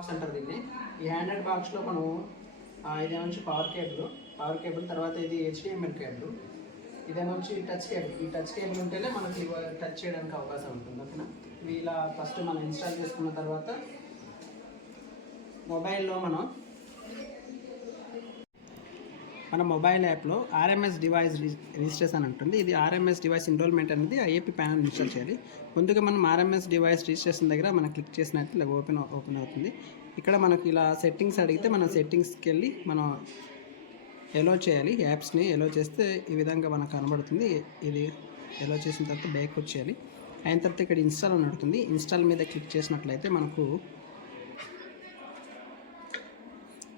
Box అంటారు దీన్ని. ఈ హ్యాండెడ్ బాక్స్లో మనం ఇదేమొచ్చి పవర్ కేబుల్, తర్వాత ఇది HDMI కేబుల్, ఇదేమొచ్చి టచ్ కేబుల్. ఈ టచ్ కేబుల్ ఉంటేనే మనకి టచ్ చేయడానికి అవకాశం ఉంటుంది. ఓకేనా. ఇవి ఇలా ఫస్ట్ మనం ఇన్స్టాల్ చేసుకున్న తర్వాత మొబైల్లో మన మొబైల్ యాప్లో RMS డివైస్ రిజిస్ట్రేషన్ ఉంటుంది. ఇది RMS డివైస్ ఎన్రోల్మెంట్ అనేది IAP ప్యానల్ ఇన్స్టాల్ చేయాలి. ముందుగా మనం RMS డివైస్ రిజిస్ట్రేషన్ దగ్గర మనం క్లిక్ చేసినట్టు ఇలా ఓపెన్ అవుతుంది. ఇక్కడ మనకి ఇలా సెట్టింగ్స్ అడిగితే మనం సెట్టింగ్స్కి వెళ్ళి మనం ఎలో చేయాలి. యాప్స్ని ఎలో చేస్తే ఈ విధంగా మనకు కనబడుతుంది. ఇది ఎలో చేసిన తర్వాత బ్యాక్ వచ్చేయాలి. అయిన తర్వాత ఇక్కడ ఇన్స్టాల్ అని అడుగుతుంది. ఇన్స్టాల్ మీద క్లిక్ చేసినట్లయితే మనకు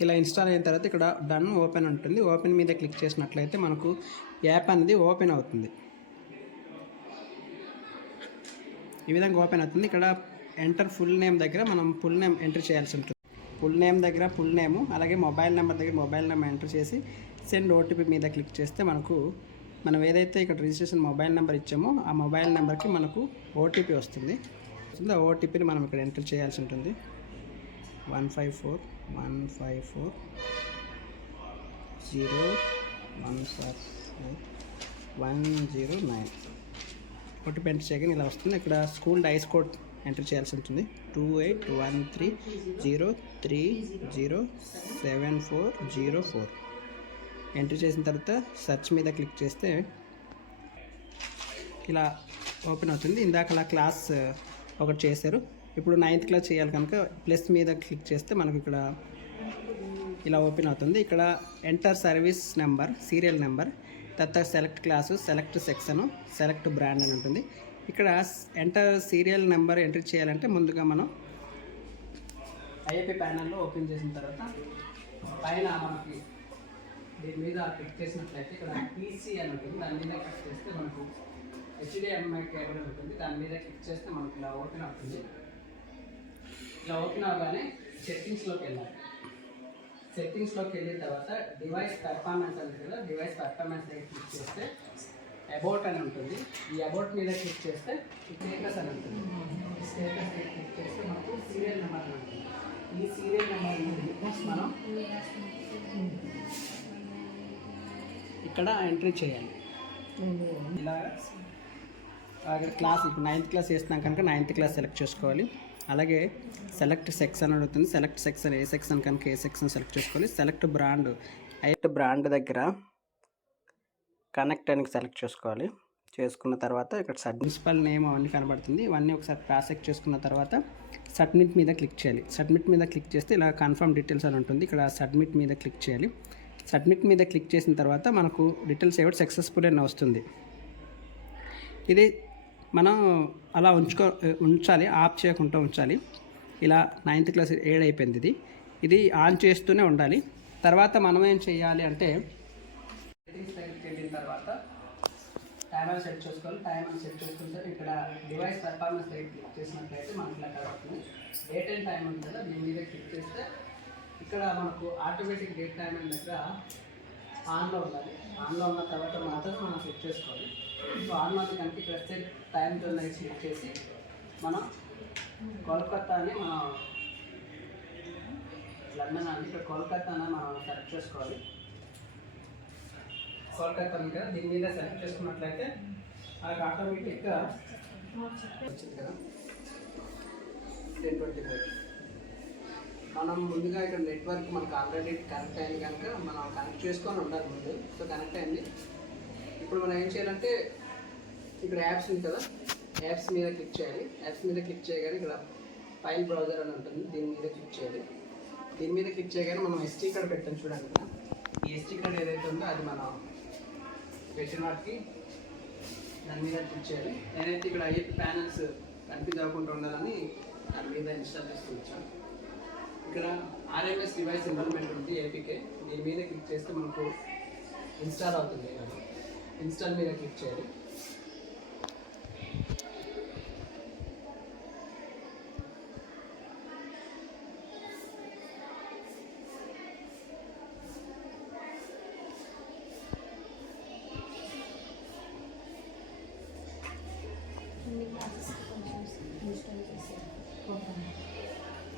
ఇలా ఇన్స్టాల్ అయిన తర్వాత ఇక్కడ డన్ ఓపెన్ ఉంటుంది. ఓపెన్ మీద క్లిక్ చేసినట్లయితే మనకు యాప్ అనేది ఓపెన్ అవుతుంది. ఈ విధంగా ఓపెన్ అవుతుంది. ఇక్కడ ఎంటర్ ఫుల్ నేమ్ దగ్గర మనం ఫుల్ నేమ్ ఎంటర్ చేయాల్సి ఉంటుంది. ఫుల్ నేమ్ దగ్గర ఫుల్ నేము, అలాగే మొబైల్ నెంబర్ దగ్గర మొబైల్ నెంబర్ ఎంటర్ చేసి సెండ్ OTP మీద క్లిక్ చేస్తే మనకు మనం ఏదైతే ఇక్కడ రిజిస్ట్రేషన్ మొబైల్ నెంబర్ ఇచ్చామో ఆ మొబైల్ నెంబర్కి మనకు OTP వస్తుంది. ఆ OTPని మనం ఇక్కడ ఎంటర్ చేయాల్సి ఉంటుంది. 1541540144109 OTP ఎంటర్ చేయగానే ఇలా వస్తుంది. ఇక్కడ స్కూల్ డైస్ కోడ్ ఎంటర్ చేయాల్సి ఉంటుంది. 2813030740 ఎంటర్ చేసిన తర్వాత సెర్చ్ మీద క్లిక్ చేస్తే ఇలా ఓపెన్ అవుతుంది. ఇందాక అలా క్లాస్ ఒకటి చేశారు, ఇప్పుడు 9th క్లాస్ చేయాలి కనుక ప్లస్ మీద క్లిక్ చేస్తే మనకు ఇక్కడ ఇలా ఓపెన్ అవుతుంది. ఇక్కడ enter service number, serial number, తర్వాత select class, select section, select brand అని ఉంటుంది. ఇక్కడ ఎంటర్ సీరియల్ నెంబర్ ఎంటర్ చేయాలంటే ముందుగా మనం IAP ప్యానల్లో ఓపెన్ చేసిన తర్వాత పైన మనకి దీని మీద క్లిక్ చేసినట్లయితే ఇక్కడ PC అని ఉంటుంది. దాని మీద క్లిక్ చేస్తే మనకు HDMI కేబుల్ ఉంటుంది. దాని మీద క్లిక్ చేస్తే మనకు ఇలా ఓపెన్ అవుతుంది. ఇలా ఓపెన్ అవగానే సెట్టింగ్స్లోకి వెళ్ళాలి. సెట్టింగ్స్లోకి వెళ్ళిన తర్వాత డివైస్ పెర్ఫార్మెన్స్ అని కదా, డివైస్ పెర్ఫార్మెన్స్ దగ్గర క్లిక్ చేస్తే అబౌట్ అని ఉంటుంది. ఈ అబౌట్ మీద క్లిక్ చేస్తే స్టేటస్ అని ఉంటుంది. స్టేటస్ క్లిక్ చేస్తే మనకు సీరియల్ నెంబర్ అని ఉంటుంది. ఈ సీరియల్ నెంబర్ మనం ఇక్కడ ఎంట్రీ చేయాలి. ఇలా క్లాస్ ఇప్పుడు 9th క్లాస్ చేస్తున్నాం కనుక 9th క్లాస్ సెలెక్ట్ చేసుకోవాలి. అలాగే సెలెక్ట్ సెక్షన్ అడుగుతుంది. సెలెక్ట్ సెక్షన్ ఏ సెక్షన్ కనుక ఏ సెక్షన్ సెలెక్ట్ చేసుకోవాలి. సెలెక్ట్ బ్రాండ్, బ్రాండ్ దగ్గర కనెక్ట్ అని సెలెక్ట్ చేసుకోవాలి. చేసుకున్న తర్వాత ఇక్కడ ప్రిన్సిపల్ నేమ్ అవన్నీ కనబడుతుంది. ఇవన్నీ ఒకసారి క్రాస్ చెక్ చేసుకున్న తర్వాత సబ్మిట్ మీద క్లిక్ చేయాలి. సబ్మిట్ మీద క్లిక్ చేస్తే ఇలా కన్ఫర్మ్ డీటెయిల్స్ అని ఉంటుంది. ఇక్కడ సబ్మిట్ మీద క్లిక్ చేయాలి. సబ్మిట్ మీద క్లిక్ చేసిన తర్వాత మనకు డీటెయిల్స్ ఏవో సక్సెస్ఫుల్ అని వస్తుంది. ఇది మనం అలా ఉంచాలి, ఆఫ్ చేయకుండా ఉంచాలి. ఇలా 9th క్లాస్ యాడ్ అయిపోయింది. ఇది ఆన్ చేస్తూనే ఉండాలి. తర్వాత మనం ఏం చేయాలి అంటే సెట్టింగ్స్ దగ్గరికి వెళ్ళిన తర్వాత టైమర్ సెట్ చేసుకోవాలి. టైమర్ సెట్ చేసుకుంటే ఇక్కడ డివైస్ పెర్ఫార్మెన్స్ దగ్గర క్లిక్ చేసినట్లయితే మనకి ఇలా కనబడుతుంది. డేట్ అండ్ టైం ఉంది కదా, దీని మీద క్లిక్ చేస్తే ఇక్కడ మనకు ఆటోమేటిక్ డేట్ టైం అనే దగ్గర ఆన్లో ఉండాలి. ఆన్లో ఉన్న తర్వాత మాత్రం మనం సెట్ చేసుకోవాలి. సో ఆన్లో ఉంది కనుక ఇక్కడ సెట్ టైం జోన్ దగ్గర క్లిక్ చేసి మనం కోల్కతా అని మనం లండన్ అని ఇక్కడ కోల్కతా అని మనం సెలెక్ట్ చేసుకోవాలి. కోల్కతా ఉంది కదా, దీని మీద సెలెక్ట్ చేసుకున్నట్లయితే మనకు ఆటోమేటిక్గా వచ్చింది కదా 1025. మనం ముందుగా ఇక్కడ నెట్వర్క్ మనకు ఆల్రెడీ కనెక్ట్ అయింది కనుక మనం కనెక్ట్ చేసుకొని ఉండాలి ముందు. సో కనెక్ట్ అయింది. ఇప్పుడు మనం ఏం చేయాలంటే ఇక్కడ యాప్స్ ఉంది కదా, యాప్స్ మీద క్లిక్ చేయాలి. యాప్స్ మీద క్లిక్ చేయగానే ఇక్కడ ఫైల్ బ్రౌజర్ అని ఉంటుంది, దీని మీద క్లిక్ చేయాలి. దీని మీద క్లిక్ చేయగానే మనం SD కార్డ్ పెట్టాం చూడండి. ఈ SD కార్డ్ ఏదైతే ఉందో అది మనం పెట్టిన వాటికి దాని మీద క్లిక్ చేయాలి. నేనైతే ఇక్కడ IAP ప్యానల్స్ కన్ఫ్యూజ్ అవ్వకుండా ఉండాలని దాని మీద ఇన్స్టాల్ చేసుకొచ్చాను. ఇక్కడ RMS డివైస్ ఎన్రోల్మెంట్ ఉంది APK, దీని మీద క్లిక్ చేస్తే మనకు ఇన్స్టాల్ అవుతుంది. ఇన్స్టాల్ మీద క్లిక్ చేయాలి.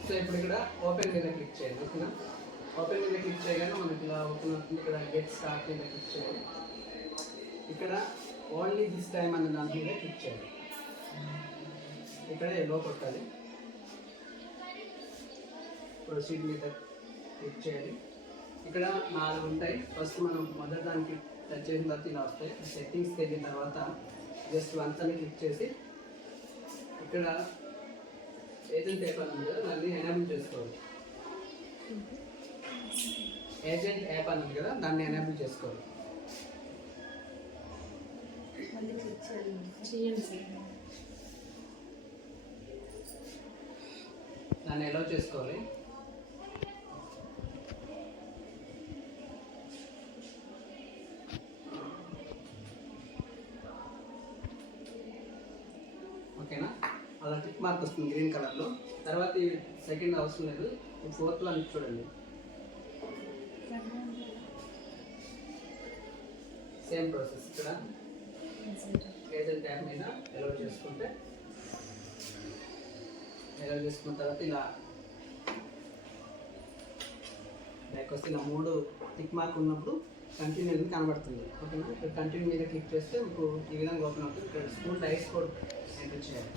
సో ఇప్పుడు ఇక్కడ ఓపెన్ మీద క్లిక్ చేయండి. ఓకేనా, ఓపెన్ మీద క్లిక్ చేయగానే మనకి ఇలా ఓపెన్ అవుతుంది. ఇక్కడ గెట్ స్టార్ట్ మీద క్లిక్ చేయండి. ఇక్కడ ఓన్లీ దిస్ టైం అన్న దాని మీద క్లిక్ చేయండి. ఇక్కడ ఎల్లో కొట్టాలి. ప్రొసీడ్ మీద క్లిక్ చేయాలి. ఇక్కడ 4 ఉంటాయి. ఫస్ట్ మనం మొదటి దానికి టచ్ చేసిన తర్వాత ఇలా వస్తాయి. సెట్టింగ్స్కి వెళ్ళిన తర్వాత జస్ట్ వన్స్ అని క్లిక్ చేసి ఇక్కడ ఏజెంట్ యాప్ అని ఉంది కదా, దాన్ని ఎనేబుల్ చేసుకోవాలి. ఏజెంట్ యాప్ అన్నది కదా, దాన్ని ఎనేబుల్ చేసుకోవాలి. దాన్ని ఎలా చేసుకోవాలి. ఓకేనా, అలా టిక్ మార్క్ వస్తుంది గ్రీన్ కలర్లో. తర్వాత ఈ సెకండ్ అవసరం లేదు, ఈ ఫోర్త్ వన్ చూడండి. Same process. ఇక్కడ ఏజెంట్ యాప్ మీద ఎలా చేసుకున్న తర్వాత ఇలా బ్యాక్ వస్తే ఇలా 3 టిక్ మార్క్ ఉన్నప్పుడు కంటిన్యూ అనేది కనబడుతుంది. ఓకేనా, ఇక్కడ కంటిన్యూ మీద క్లిక్ చేస్తే మీకు ఈ విధంగా ఓపెన్ అవుతుంది. ఇక్కడ స్కూల్ డైస్ కోడ్ ఎంటర్ చేయాలి.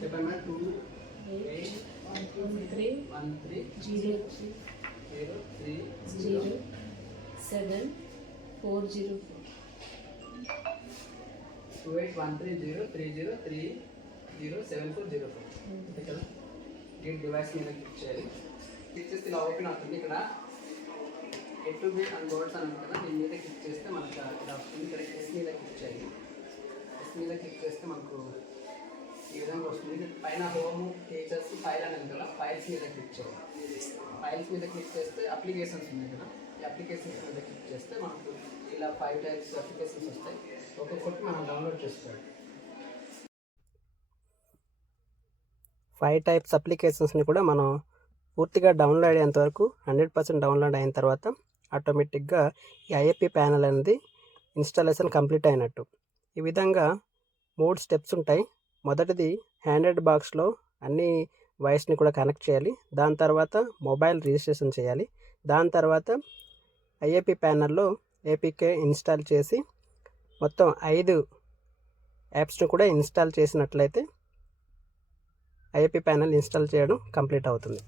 చెప్పండి 281303030740 ఓకే కదా. గెట్ డివైస్ మీద క్లిక్ చేయాలి. క్లిక్ చేస్తే ఇలా ఓపెన్ అవుతుంది. ఇక్కడ get to be and words అని ఉంటుంది కదా, దీని మీద క్లిక్ చేస్తే మనకు ఇలా వస్తుంది. ఇక్కడ ఎస్ మీద క్లిక్ చేయాలి. ఎస్ మీద క్లిక్ చేస్తే మనకు ఈ విధంగా వస్తుంది. పైన హోమ్, టీచర్స్, ఫైల్ అని ఉంది కదా, ఫైల్స్ మీద క్లిక్ చేయాలి. ఫైల్స్ మీద క్లిక్ చేస్తే అప్లికేషన్స్ ఉన్నాయి కదా, ఈ అప్లికేషన్స్ మీద క్లిక్ చేస్తే మనకు ఇలా 5 టైప్స్ అప్లికేషన్స్ వస్తాయి. ఒక్కొక్కటి మనం డౌన్లోడ్ చేసుకోవాలి. 5 టైప్స్ అప్లికేషన్స్ని కూడా మనం పూర్తిగా డౌన్లోడ్ అయ్యేంత వరకు 100% డౌన్లోడ్ అయిన తర్వాత ఆటోమేటిక్గా ఈ ఐఏపీ ప్యానల్ అనేది ఇన్స్టాలేషన్ కంప్లీట్ అయినట్టు. ఈ విధంగా 3 స్టెప్స్ ఉంటాయి. మొదటిది హ్యాండ్రెడ్ బాక్స్లో అన్ని వైర్స్ని కూడా కనెక్ట్ చేయాలి. దాని తర్వాత మొబైల్ రిజిస్ట్రేషన్ చేయాలి. దాని తర్వాత ఐఏపీ ప్యానల్లో ఏపీకే ఇన్స్టాల్ చేసి మొత్తం 5 యాప్స్ని కూడా ఇన్స్టాల్ చేసినట్లయితే ఐఏపీ ప్యానల్ ఇన్స్టాల్ చేయడం కంప్లీట్ అవుతుంది.